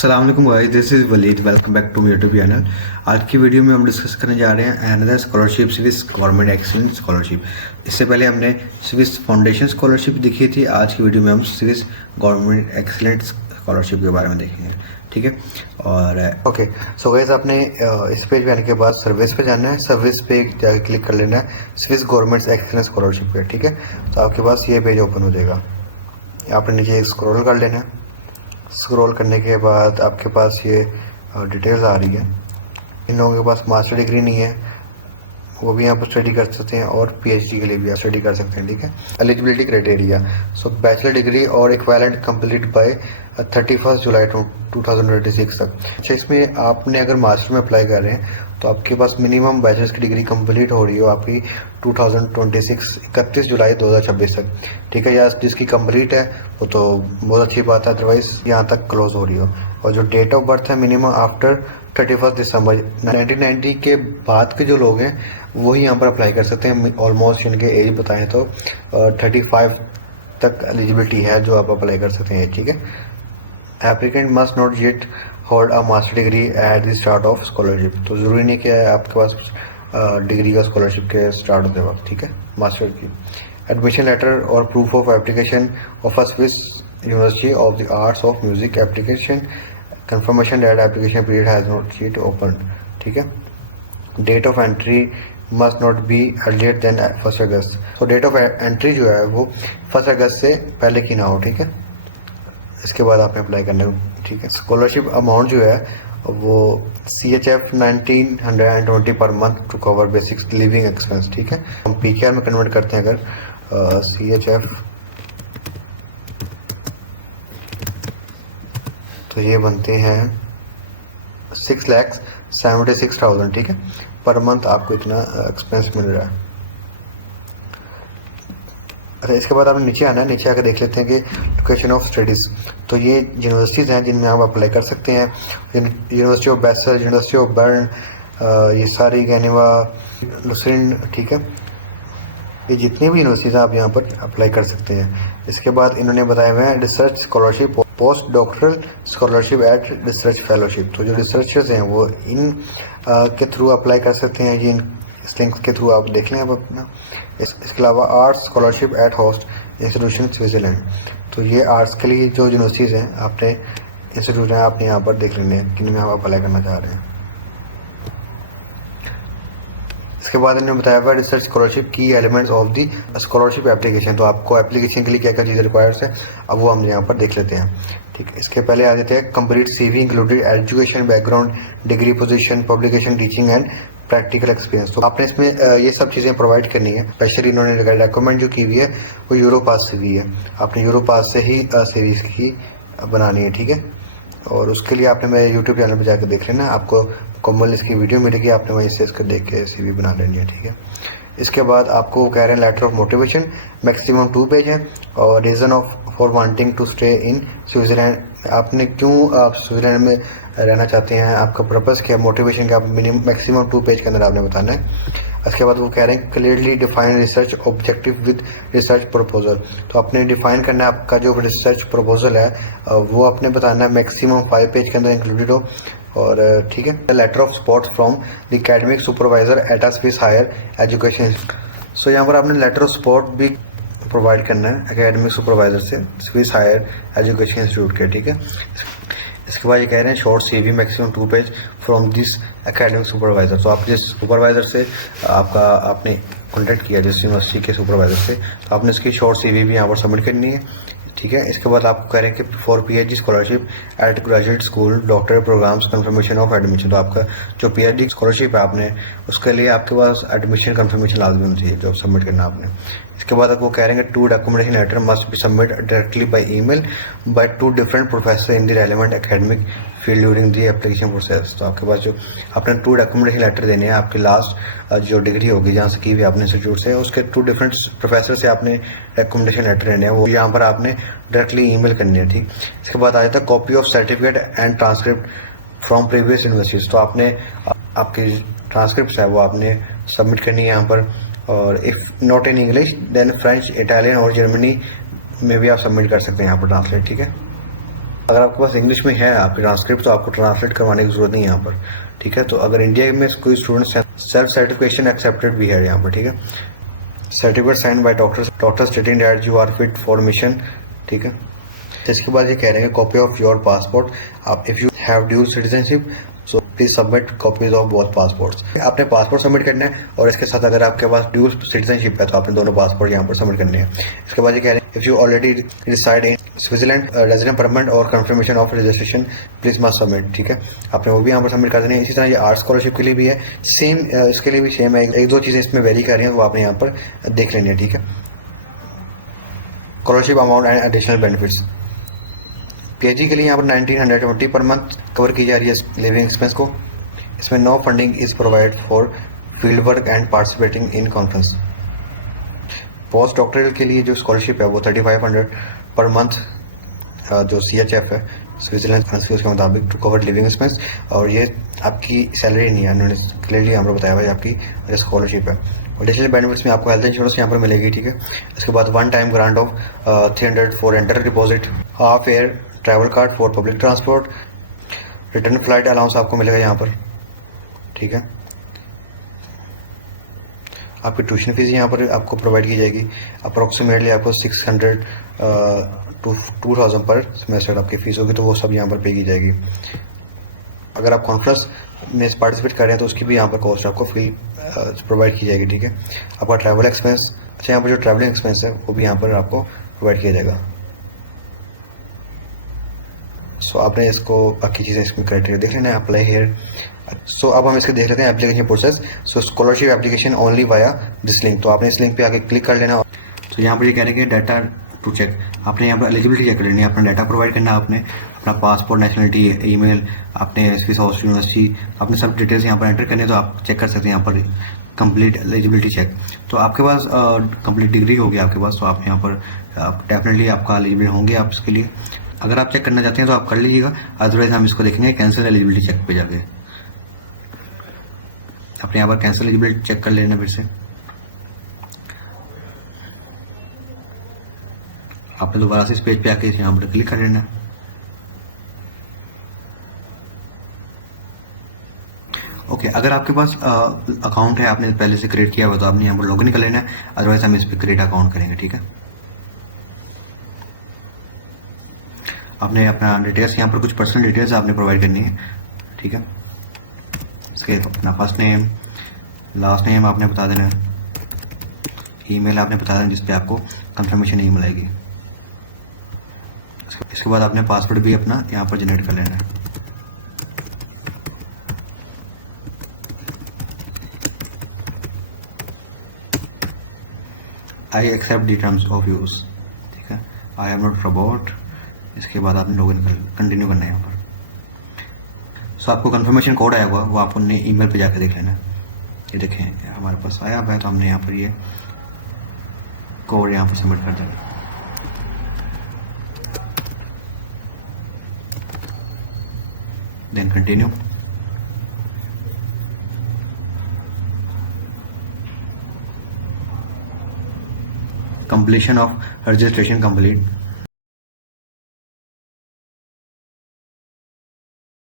अस्सलाम वालेकुम guys, this is Waleed. Welcome back to my YouTube channel. आज की वीडियो में हम डिस्कस करने जा रहे हैं another scholarship, Swiss government excellence scholarship. इससे पहले हमने स्विस फाउंडेशन स्कॉलरशिप देखी थी। आज की वीडियो में हम स्विस गवर्नमेंट एक्सीलेंस स्कॉलरशिप के बारे में देखेंगे, ठीक है। और ओके, सो गाइस आपने इस पेज पे आने के बाद सर्विस पे जाना है। सर्विस पे जाकर क्लिक कर लेना है स्विस गवर्नमेंट एक्सीलेंस स्कॉलरशिप पे, ठीक है। तो आपके पास ये पेज ओपन हो जाएगा। आपने नीचे स्क्रॉल कर लेना है। स्क्रॉल करने के बाद आपके पास ये डिटेल्स आ रही है। इन लोगों के पास मास्टर डिग्री नहीं है, वो भी यहाँ पर स्टडी कर सकते हैं, और पीएचडी के लिए भी स्टडी कर सकते हैं, ठीक है। एलिजिबिलिटी क्राइटेरिया, सो बैचलर डिग्री और इक्विवेलेंट कंप्लीट बाय 31 जुलाई 2026 तक। अच्छा, इसमें आपने अगर मास्टर में अप्लाई कर रहे हैं तो आपके पास मिनिमम बैचलर्स की डिग्री कंप्लीट हो रही हो आपकी 2026 31 जुलाई 2026 तक, ठीक है। या जिसकी कंप्लीट है वो तो बहुत अच्छी बात है, अदरवाइज यहाँ तक क्लोज हो रही हो। और जो डेट ऑफ बर्थ है मिनिमम आफ्टर 31 दिसंबर 1990 के बाद के जो लोग हैं वही यहाँ पर अप्लाई कर सकते हैं। ऑलमोस्ट इनके एज बताएं तो 35 तक एलिजिबिलिटी है जो आप अप्लाई कर सकते हैं, ठीक है। Applicant must not yet hold a master degree at the start of scholarship, तो ज़रूरी नहीं कि आपके पास डिग्री का स्कॉलरशिप के स्टार्ट होते वक्त, ठीक है, मास्टर की। एडमिशन लेटर और proof of application of a Swiss university of the arts of music application confirmation that application period has not yet opened, ठीक है। Date of entry must not be earlier than 1 August, तो date of entry जो है वो 1 अगस्त से पहले की ना हो, ठीक है। इसके बाद आपने अप्लाई करना है, ठीक है। स्कॉलरशिप अमाउंट जो है वो CHF 1920 पर month to cover basic living expense, ठीक है। हम PKR में कन्वर्ट करते हैं अगर CHF, तो ये बनते हैं 6,76,000, ठीक है। पर मंथ आपको इतना एक्सपेंस मिल रहा है। अच्छा, इसके बाद आपने नीचे आना है। नीचे आकर देख लेते हैं कि लोकेशन ऑफ स्टडीज़, तो ये यूनिवर्सिटीज़ हैं जिनमें आप अप्लाई कर सकते हैं। University of Basel, university of Bern, ये सारी गैनिवा, लुसेंट, ठीक है। ये जितनी भी यूनिवर्सिटीज़ आप यहाँ पर अप्लाई कर सकते हैं। इसके बाद इन्होंने बताया हुआ है research scholarship, post doctoral scholarship eight research fellowship, तो जो रिसर्चर्स हैं वो इन के थ्रू अप्लाई कर सकते हैं। ये इस लिंक के थ्रू आप देख लें आप अपना। इसके अलावा arts scholarship eight host institution Switzerland, तो ये आर्ट्स के लिए जो यूनिवर्सिटीज़ हैं आपने इंस्टीट्यूट हैं आपने यहाँ पर देख लेने हैं किनमें आप अप्लाई करना चाह रहे हैं। इसके बाद इन्होंने बताया हुआ रिसर्च स्कॉलरशिप की elements of the scholarship application, तो आपको एप्लीकेशन के लिए क्या क्या चीज़ें रिक्वायर्स है अब वो हम यहाँ पर देख लेते हैं, ठीक है। इसके पहले आ जाते हैं complete CV included education background, degree position, publication, teaching and practical experience, तो आपने इसमें ये सब चीज़ें प्रोवाइड करनी है। स्पेशली इन्होंने रिकमेंड जो की हुई है वो यूरोपास CV है, आपने यूरोपास से ही CV की बनानी है, ठीक है। और उसके लिए आपने मेरे यूट्यूब चैनल पर जाकर देख लेना, आपको मुकम्मल इसकी वीडियो मिलेगी, आपने वहीं से इसको देख के CV बना लेनी है, ठीक है। इसके बाद आपको कह रहे हैं letter of motivation, maximum 2 page है, और reason of for wanting to stay in Switzerland, आपने क्यों आप स्विट्ज़रलैंड में रहना चाहते हैं, आपका पर्पज़ क्या, मोटिवेशन क्या, मिनिमम मैक्सिमम 2 पेज के अंदर आपने बताना है। इसके बाद वो कह रहे हैं clearly define research objective with research proposal, तो आपने डिफाइन करना है आपका जो रिसर्च प्रपोजल है वो आपने बताना है, मैक्सिमम 5 पेज के अंदर इंक्लूडेड हो, और ठीक है। Letter of support from the academic supervisor at a Swiss higher education, so यहाँ पर आपने लेटर ऑफ सपोर्ट भी प्रोवाइड करना है एकेडमिक सुपरवाइजर से स्विस हायर एजुकेशन इंस्टीट्यूट के, ठीक है। इसके बाद ये कह रहे हैं short CV maximum 2 page from this academic supervisor, तो आप जिस सुपरवाइजर से आपने कॉन्टेक्ट किया, जिस यूनिवर्सिटी के सुपरवाइजर से, तो आपने इसकी शॉर्ट CV भी यहाँ पर सबमिट करनी है, ठीक है। इसके बाद आपको कह रहे हैं कि for PhD scholarship at graduate school doctorate programmes confirmation of admission, तो आपका जो PhD स्कॉलरशिप है आपने उसके लिए आपके पास एडमिशन कंफर्मेशन लाजमी होनी चाहिए जो सबमिट करना आपने। इसके बाद आपको कह रहे हैं कि 2 documentation letter must be submit directly by email by 2 different professor in the relevant academic field during the application process, तो आपके पास जो आपने 2 डॉक्यूमेंटेशन लेटर देने हैं आपकी लास्ट जो डिग्री होगी जहाँ से की हुई आपने इंस्टीट्यूट से, उसके 2 डिफरेंट प्रोफेसर से आपने डॉक्यूमेंटेशन लेटर लेने हैं, वो यहाँ पर आपने डायरेक्टली ईमेल करनी है, ठीक। इसके बाद आ जाता है copy of certificate and transcript from previous universities, तो आपने आपकी ट्रांसक्रिप्ट है वो आपने सबमिट करनी है यहाँ पर, और if not in English then French, Italian और जर्मनी में भी आप सबमिट कर सकते हैं यहाँ पर ट्रांसलेट, ठीक है। अगर आपके पास इंग्लिश में है आपकी ट्रांसक्रिप्ट तो आपको ट्रांसलेट करवाने की जरूरत नहीं है यहाँ पर, ठीक है। तो अगर इंडिया में कोई स्टूडेंट सेल्फ सर्टिफिकेशन एक्सेप्टेड भी है यहाँ पर, ठीक है। Certificate sign by doctor stating that you are fit for mission, ठीक है। इसके बाद ये कह रहे हैं कॉपी ऑफ योर पासपोर्ट, आप if you have dual citizenship so please submit copies of both passports. आपने पासपोर्ट सबमिट करना है और इसके साथ अगर आपके पास ड्यूल सिटीजनशिप है तो आपने दोनों पासपोर्ट यहाँ पर सबमिट करने हैं। इसके बाद ये कह रहे हैं if you already reside in Switzerland resident permit और confirmation of registration please must submit, ठीक है। आपने वो भी यहाँ पर सबमिट कर देने हैं। इसी तरह ये आर्ट स्कॉलरशिप के लिए भी है सेम, इसके लिए भी सेम है। एक दो चीज़ें इसमें वेरी कर रही हैं वो आपने यहाँ पर देख लेनी है, ठीक है। Scholarship amount and additional benefits, PhD के लिए यहाँ पर 1920 पर मंथ कवर की जा रही है लिविंग एक्सपेंस को। इसमें no funding is provide for field work and participating in conference. Post doctoral के लिए जो स्कॉलरशिप है वो 3500 पर मंथ जो CHF है स्विट्जरलैंड करेंसी उसके मुताबिक टू कवर लिविंग एक्सपेंस, और ये आपकी सैलरी नहीं है, उन्होंने क्लियरली यहाँ पर बताया हुआ है आपकी स्कॉलरशिप है। एडिशनल बेनिफिट्स में आपको हेल्थ इंश्योरेंस यहाँ पर मिलेगी, ठीक है। इसके बाद one time grant of 300 for enter deposit, half air travel card for public transport, return flight allowance आपको मिलेगा यहाँ पर, ठीक है। आपकी ट्यूशन फीस यहाँ पर आपको प्रोवाइड की जाएगी, अप्रोक्सीमेटली आपको 600 टू 2000 पर सेमेस्टर आपकी फीस होगी, तो वो सब यहाँ पर पे की जाएगी। अगर आप कॉन्फ्रेंस में पार्टिसिपेट कर रहे हैं तो उसकी भी यहाँ पर कॉस्ट आपको फ्री प्रोवाइड की जाएगी, ठीक है। आपका ट्रैवल एक्सपेंस, अच्छा यहाँ पर जो ट्रैवलिंग एक्सपेंस है वो भी यहाँ पर आपको प्रोवाइड किया जाएगा। सो आपने इसको बाकी चीज़ें इसमें क्राइटेरिया देख लेना है, अप्लाई हेयर। सो अब हम इसके देख लेते हैं application process. So scholarship application only via this link, तो आपने इस लिंक पे आके क्लिक कर लेना। तो यहाँ पर ये कह रहे हैं कि डाटा टू चेक, आपने यहाँ पर एलिजिबिलिटी चेक कर लेनी है, अपना डाटा प्रोवाइड करना है, आपने अपना पासपोर्ट, नेशनलिटी, ईमेल, आपने एसपी हाउस यूनिवर्सिटी, आपने सब डिटेल्स यहाँ पर एंटर करनी है। तो आप चेक कर सकते हैं यहाँ पर कंप्लीट एलिजिबिलिटी चेक। तो आपके पास कंप्लीट डिग्री होगी आपके पास, तो आप यहाँ पर डेफिनेटली आपका एलिजिबल होंगे आप इसके लिए। अगर आप चेक करना चाहते हैं तो आप कर लीजिएगा, अदरवाइज हम इसको देखेंगे कैंसिल एलिजिबिलिटी चेक पे जाके। आपने यहाँ पर कैंसिल एलिजिबिलिटी चेक कर लेना फिर से। आपने दोबारा से इस पेज पे आके यहाँ पर क्लिक कर लेना। ओके, अगर आपके पास अकाउंट है, आपने पहले से क्रिएट किया हुआ, तो आपने यहाँ पर लॉगिन कर लेना है, अदरवाइज हम इस पर क्रिएट अकाउंट करेंगे, ठीक है। आपने अपना डिटेल्स यहाँ पर कुछ पर्सनल डिटेल्स आपने प्रोवाइड करनी है, ठीक है। इसके अपना फर्स्ट नेम, लास्ट नेम आपने बता देना है, ईमेल आपने बता देना जिस पे आपको कंफर्मेशन ईमेल आएगी। इसके बाद आपने पासवर्ड भी अपना यहाँ पर जनरेट कर लेना है। I accept the terms of use, ठीक है। आई एम नॉट रोबोट, इसके बाद आपने लॉगिन कंटिन्यू करना है यहाँ पर। सो आपको कंफर्मेशन कोड आया हुआ, वो आपको ईमेल पे जाकर देख लेना है। ये देखें हमारे पास आया हुआ है, तो हमने यहाँ पर ये कोड यहाँ पर सबमिट कर देना। Then continue. Completion of registration complete,